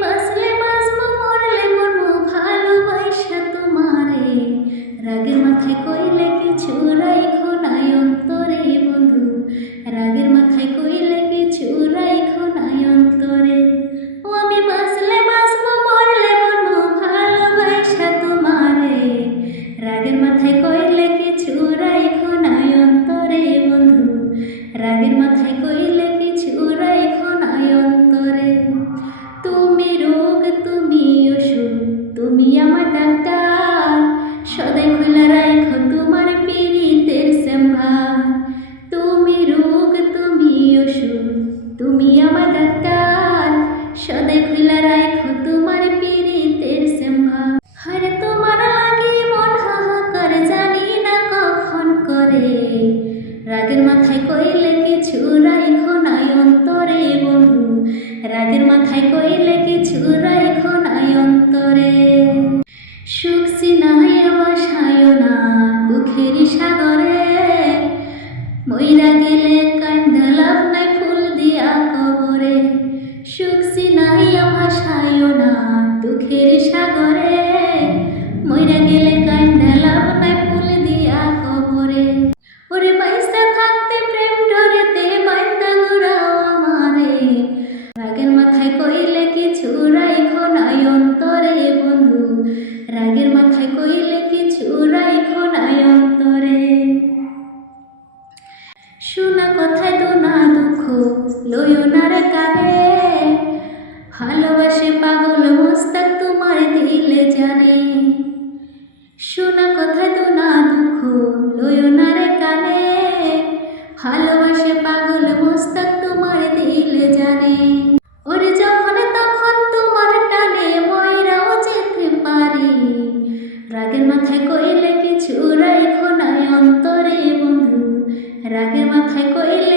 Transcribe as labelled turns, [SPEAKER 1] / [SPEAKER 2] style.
[SPEAKER 1] বাসলে বাসবো মরলে মরবো, ভালোবাসা তোমারে। রাগের মাথায় কইলে কিছু অন্তরে বন্ধু। রাগের মাথায় কইলে কিছু রাইখো নাই অন্তরে। ও আমি বাসলে বাসবো মরলে মরবো, ভালোবাসা তোমারে। রাগের মাথায় কইলে খোলা রাখো তোমার পীড়িতের জানি না কখন করে। রাগের মাথায় কইলে কিছু রাইখো নাই অন্তরে বন্ধু। রাগের মাথায় কইলে কিছু রাইখো নাই অন্তরে। সুখ সিনাইয়া বাসায় না, দুঃখের সাগরে মইরা গেলে সিনাইয়া ভাসায় না। দুঃখের সাগরে মইরা গেলে কান্দা লাভ নাই ফুল দিয়া কবরে। ওরে পয়সা থাকতে প্রেম ডরেতে বান্দা গুড়াও আমারে। রাগের মাথায় কইলে কিছু রাইখো নাই অন্তরে বন্ধু। রাগের মাথায় কইলে কিছু রাইখো নাই অন্তরে। শোনা কথায় তো না দুঃখ, লইও না রে কানে ভালোবাসে পাগল মস্তাক তোমার দিলে জানে। শোনা কথায় তো না দুঃখ রে কানে। ভালোবাসে পাগল মস্তাক তোমার দিলে জানে। ওরে যখন তখন তোমার টানে ময়রাও যেতে পারে। রাগের মাথায় কইলে কিছু রাইখো নাই অন্তরে বন্ধু। রাগের মাথায় কইলে